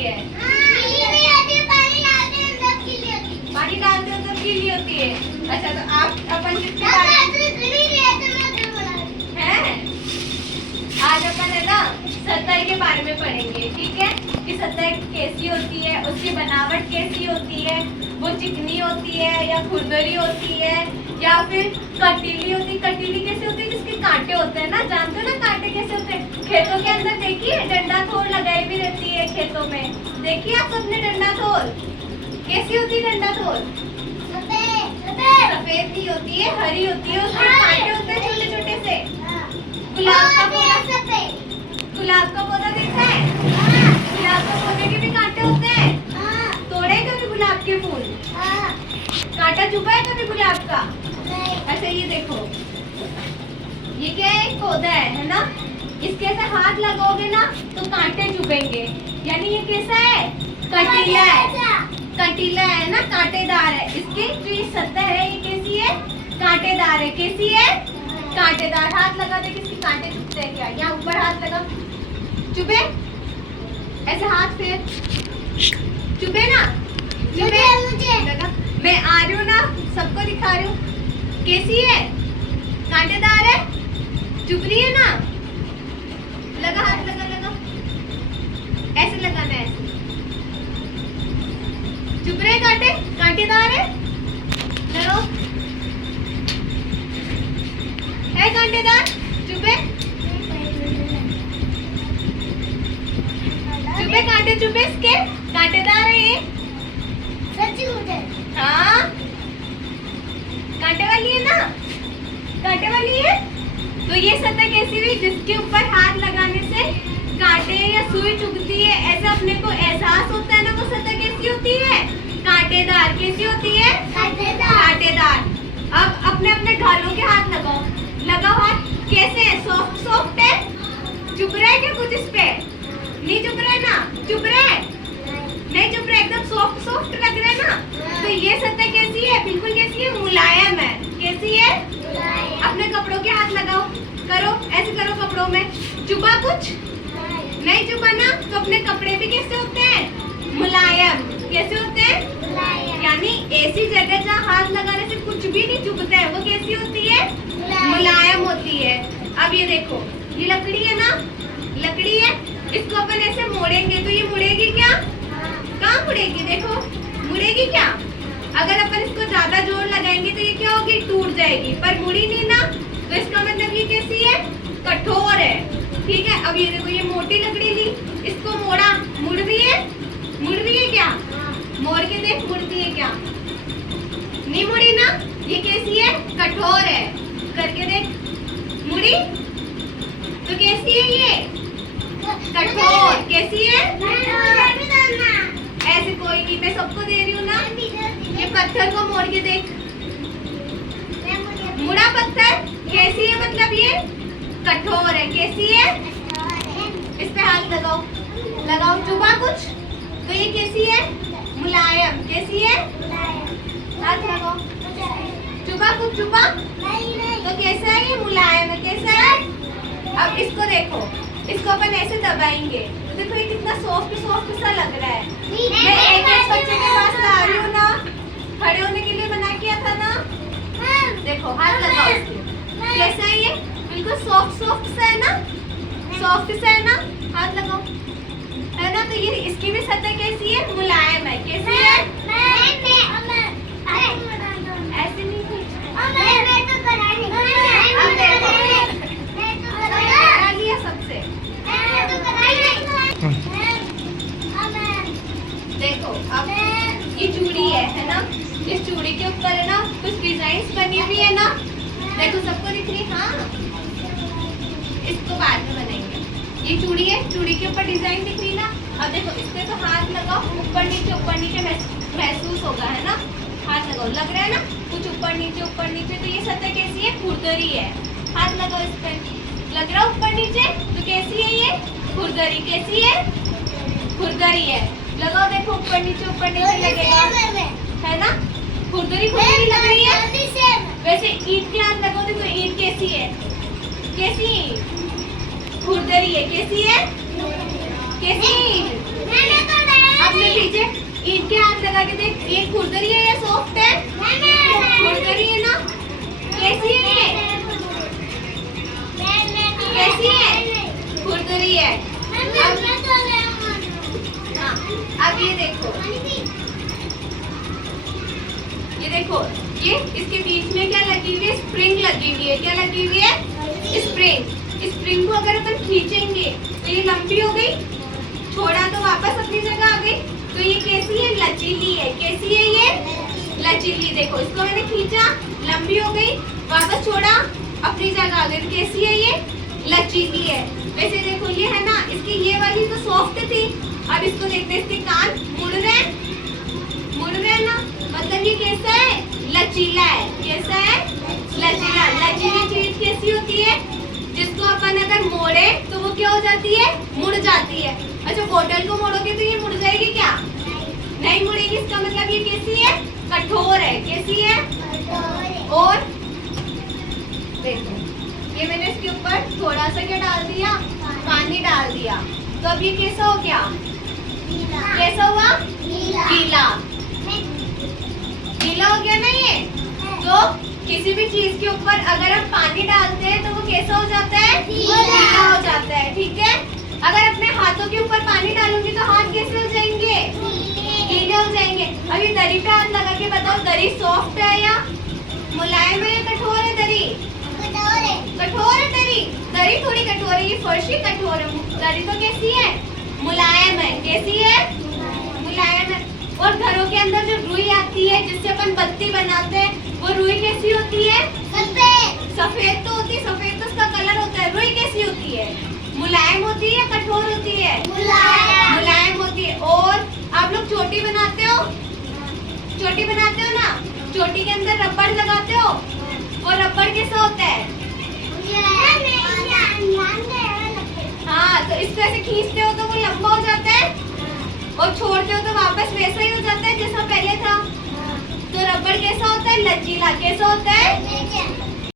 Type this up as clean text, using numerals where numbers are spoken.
होती है? पानी डालते हो तब गीली होती है। अच्छा तो आप अपन कितने हैं? आज अपन है ना सतह के बारे में पढ़ेंगे, ठीक है? कि सतह कैसी होती है, उसकी बनावट कैसी होती है, वो चिकनी होती है या खुरदरी होती है या फिर कटीली होती है। कटीली कैसे होती है? जिसके कांटे होते हैं ना, जानते हो ना कांटे कैसे होते हैं? खेतों के अंदर देखिए डंडा थोड़ लगाई भी रहती है खेतों में, देखिए आप सबने डंडा थोड़। कैसी होती है डंडा थोड़? सफेद नहीं होती है, हरी होती है, उसके कांटे होते हैं छोटे छोटे से। गुलाब का पौधा दिखता है? गुलाब का पौधे के भी कांटे होते हैं। तोड़े कभी गुलाब के फूल? कांटा चुभा है कभी गुलाब का? अच्छा ये देखो, ये क्या है? एक पौधा है ना? इसके ऐसे हाथ लगाओगे ना तो कांटे चुभेंगे, यानी ये कैसा है? कटीला है। कटीला है ना, कांटेदार है। इसकी जो ये सतह है ये कैसी है? कांटेदार है। कैसी है? कांटेदार। हाथ लगा दे, किसके कांटे चुभते हैं क्या? यहाँ ऊपर हाथ लगा, चुभे? ऐसे हाथ फेर, चुभे ना? चुभे लगा? मैं आ रही हूँ ना, सबको दिखा रही हूँ। कैसी है? कांटेदार है, चुभ रही है ना? लगा हाथ, लगा लगा, ऐसे लगाना है, ऐसे। चुभ रहे कांटे? कांटेदार है, लगाओ। है कांटेदार? चुभे? चुभे कांटे? चुभे इसके? कांटेदार है ये? हाँ कांटे वाली है ना? कांटे वाली है। तो ये सतह कैसी हुई? जिसके ऊपर हाथ लगाने से कांटे या सुई चुभती है, ऐसा अपने को एहसास होता है ना, वो सतह कैसी होती है? कांटेदार। कैसी होती है? कांटेदार। अब अपने अपने गालों के हाथ लगाओ, लगाओ हाथ। कैसे है? सॉफ्ट सॉफ्ट है? चुभ रहा है क्या कुछ इस पे? नहीं चुभ रहा है ना? चुभ रहा है? नहीं चुभ रहा है, एकदम सॉफ्ट सॉफ्ट लग रहा है ना? तो ये सतह कैसी है? बिल्कुल कैसी है? मुलायम है। कैसी है? अपने कपड़ों के हाथ लगाओ, करो ऐसे, करो कपड़ों में। चुभा कुछ? नहीं चुभा ना? तो अपने कपड़े भी कैसे होते हैं? मुलायम। कैसे होते हैं? यानी ऐसी जगह जहाँ हाथ लगाने से कुछ भी नहीं चुभता है, वो कैसी होती है? मुलायम होती है। अब ये देखो, ये लकड़ी है ना? लकड़ी है, इसको अपन ऐसे मोड़ेंगे तो ये मुड़ेगी क्या? कहाँ मुड़ेगी? देखो मुड़ेगी क्या? अगर अपन इसको ज्यादा जोर लगाएंगे तो ये क्या होगी? टूट जाएगी, पर मुड़ी नहीं ना, तो इसका मतलब ये कैसी है? कठोर है। ठीक है, अब ये देखो, ये मोटी लकड़ी ली, इसको मोड़ा, मुड़ रही है? मुड़ रही है क्या? मोड़ के देख, मुड़ती है क्या? नहीं मुड़ी ना, ये कैसी है? कठोर है। करके देख, मुड़ी तो कैसी है ये? कठोर। कैसी है? ऐसे कोई नहीं, मैं सबको दे रही हूँ ना। ये पत्थर को मोड़ के देख, मुड़ा पत्थर कैसी है? मतलब ये कठोर है। कैसी है? इस पे हाथ लगाओ, लगाओ। चुभा कुछ? तो ये कैसी है? मुलायम। कैसी है? हाथ लगाओ। चुभा कुछ? चुभा तो कैसा है? ये मुलायम है। कैसा है? अब इसको देखो, इसको अपन ऐसे दबाएंगे तो देखो ये कितना सॉफ्ट सॉफ्ट सा लग रहा है। मैं एक बच्चे के पास ला रही हूँ ना, खड़े होने के लिए बना किया था ना। देखो हाथ लगाओ इसके, कैसा है ये? बिल्कुल सॉफ्ट सॉफ्ट सा है ना? सॉफ्ट सा है ना? हाथ लगाओ, है ना? तो ये इसकी भी सतह कैसी है? मुलायम है। कैसी है? ऐसे नहीं करा लिया सबसे। देखो अब ये चूड़ी है ना? इस चूड़ी के ऊपर है ना कुछ डिजाइन बनी हुई है ना? देखो सबको दिख रही? हाँ, इसको बाद में बनाएंगे। ये चूड़ी है, चूड़ी के ऊपर डिजाइन दिख रही ना? अब देखो इससे तो हाथ लगाओ, ऊपर नीचे महसूस होगा, है ना? हाथ लगाओ, लग रहा है ना कुछ ऊपर नीचे। तो ये सतह कैसी है? खुरदरी है। हाथ लगाओ इस पर, लग रहा ऊपर नीचे, तो कैसी है ये? खुरदरी। कैसी है? खुरदरी है। लगाओ, देखो ऊपर नीचे लगेगा, है ना? खुरदरी लग रही है। वैसे ईंट के हाथ लगाओ, देखो ईंट कैसी है? कैसी? खुरदरी है। कैसी है? कैसी? लगा के देख, ये खुरदरी है या सॉफ्ट है? खुरदरी है ना? कैसी है ये? कैसी है? खुरदरी है। अब ये देखो, ये देखो, ये इसके बीच में क्या लगी हुई है? स्प्रिंग लगी हुई है। क्या लगी हुई है? स्प्रिंग। स्प्रिंग को अगर अपन खींचेंगे तो ये लंबी हो गई, छोड़ा तो वापस अपनी जगह आ गई। तो ये कैसी है? लचीली है। कैसी है ये? लचीली। देखो, इसको मैंने खींचा, लंबी हो गई, वापस छोड़ा, अपनी जगह आ गई। कैसी है ये? लचीली है। वैसे देखो, ये है ना, इसकी ये वाली तो सॉफ्ट थी। अब इसको देखते हैं, इसके कान मुड़ रहे हैं ना, मतलब ये कैसा है? लचीला है। कैसा है? लचीला। लचीली चीज कैसी होती है? जिसको अपन अगर मोड़े तो वो क्या हो जाती है? मुड़ जाती है। अच्छा, बोतल को मोड़ोगे तो ये मुड़ जाएगी क्या? नहीं मुड़ेगी। इसका मतलब ये कैसी है? कठोर है। कैसी है? और देखो, ये मैंने इसके ऊपर थोड़ा सा क्या डाल दिया? पानी डाल दिया। तो अब ये कैसा हो गया? कैसा हुआ? गीला। गीला हो गया ना ये। तो किसी भी चीज के ऊपर अगर हम पानी डालते हैं तो वो कैसा हो जाता है? गीला हो जाता है। ठीक है। अगर अपने हाथों के ऊपर पानी डालूंगी तो हाथ कैसे हो जाएंगे? गीले हो जाएंगे। अभी दरी पे हाथ लगा के बताओ, दरी सॉफ्ट है या मुलायम है या कठोर है? दरी कठोर है। दरी दरी थोड़ी कठोर है, ये फर्श ही कठोर है। दरी तो कैसी है? मुलायम है। कैसी है? मुलायम है। और घरों के अंदर जो रुई आती है जिससे अपन बत्ती बनाते हैं, वो रुई कैसी होती है? सफेद तो होती है। सफेद तो उसका कलर होता है। रुई कैसी होती है? मुलायम होती है या कठोर होती है? मुलायम होती है। और आप लोग चोटी बनाते हो? चोटी बनाते हो ना? चोटी के अंदर रबड़ लगाते हो, और रबड़ कैसा होता है? हाँ, तो इसको ऐसे खींचते हो तो वो लंबा हो जाता है, और छोड़ते हो तो वापस वैसा ही हो जाता है जैसा पहले था। तो रबड़ कैसा होता है? लचीला। कैसा होता है?